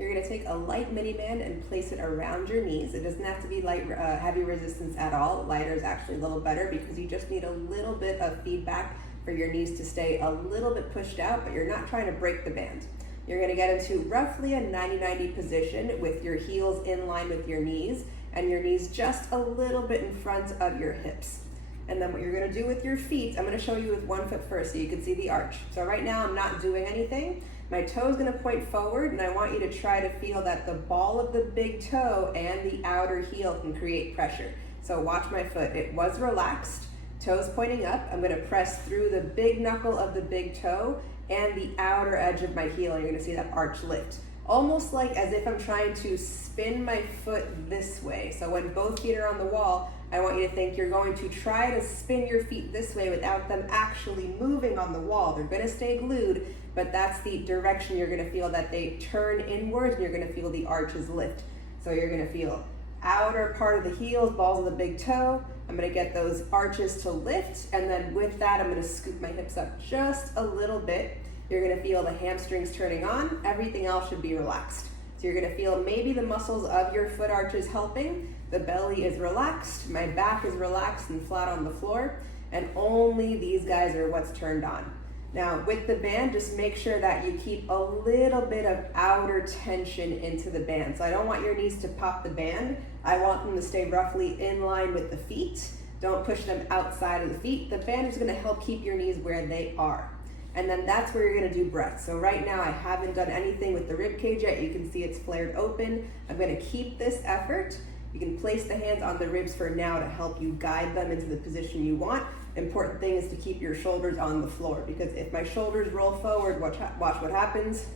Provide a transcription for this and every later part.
You're going to take a light mini band and place it around your knees. It doesn't have to be light, heavy resistance at all. Lighter is actually a little better because you just need a little bit of feedback for your knees to stay a little bit pushed out, but you're not trying to break the band. You're going to get into roughly a 90-90 position with your heels in line with your knees and your knees just a little bit in front of your hips. And then what you're going to do with your feet, I'm going to show you with one foot first so you can see the arch. So right now I'm not doing anything. My toe is going to point forward, and I want you to try to feel that the ball of the big toe and the outer heel can create pressure. So watch my foot. It was relaxed, toes pointing up. I'm going to press through the big knuckle of the big toe and the outer edge of my heel, and you're going to see that arch lift. Almost like as if I'm trying to spin my foot this way. So when both feet are on the wall, I want you to think you're going to try to spin your feet this way without them actually moving on the wall. They're going to stay glued, but that's the direction you're going to feel that they turn inwards, and you're going to feel the arches lift. So you're going to feel outer part of the heels, balls of the big toe. I'm going to get those arches to lift, and then with that, I'm going to scoop my hips up just a little bit. You're going to feel the hamstrings turning on. Everything else should be relaxed. So you're going to feel maybe the muscles of your foot arches helping. The belly is relaxed, my back is relaxed and flat on the floor, and only these guys are what's turned on. Now with the band, just make sure that you keep a little bit of outer tension into the band. So I don't want your knees to pop the band. I want them to stay roughly in line with the feet. Don't push them outside of the feet. The band is going to help keep your knees where they are. And then that's where you're going to do breath. So right now I haven't done anything with the rib cage yet. You can see it's flared open. I'm going to keep this effort. You can place the hands on the ribs for now to help you guide them into the position you want. Important thing is to keep your shoulders on the floor, because if my shoulders roll forward, watch what happens.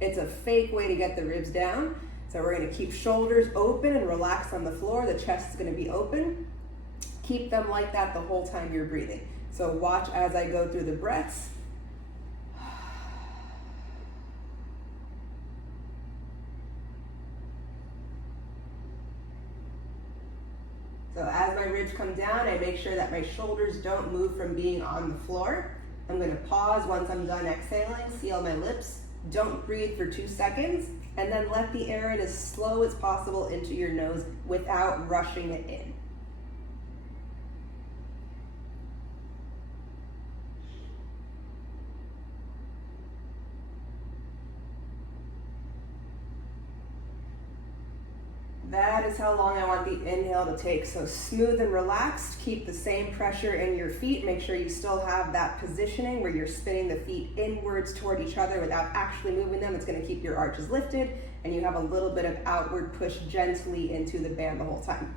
It's a fake way to get the ribs down. So we're going to keep shoulders open and relaxed on the floor. The chest is going to be open. Keep them like that the whole time you're breathing. So watch as I go through the breaths. So as my ribs come down, I make sure that my shoulders don't move from being on the floor. I'm going to pause once I'm done exhaling, seal my lips, don't breathe for 2 seconds, and then let the air in as slow as possible into your nose without rushing it in. That is how long I want the inhale to take. So smooth and relaxed. Keep the same pressure in your feet. Make sure you still have that positioning where you're spinning the feet inwards toward each other without actually moving them. It's going to keep your arches lifted, and you have a little bit of outward push gently into the band the whole time.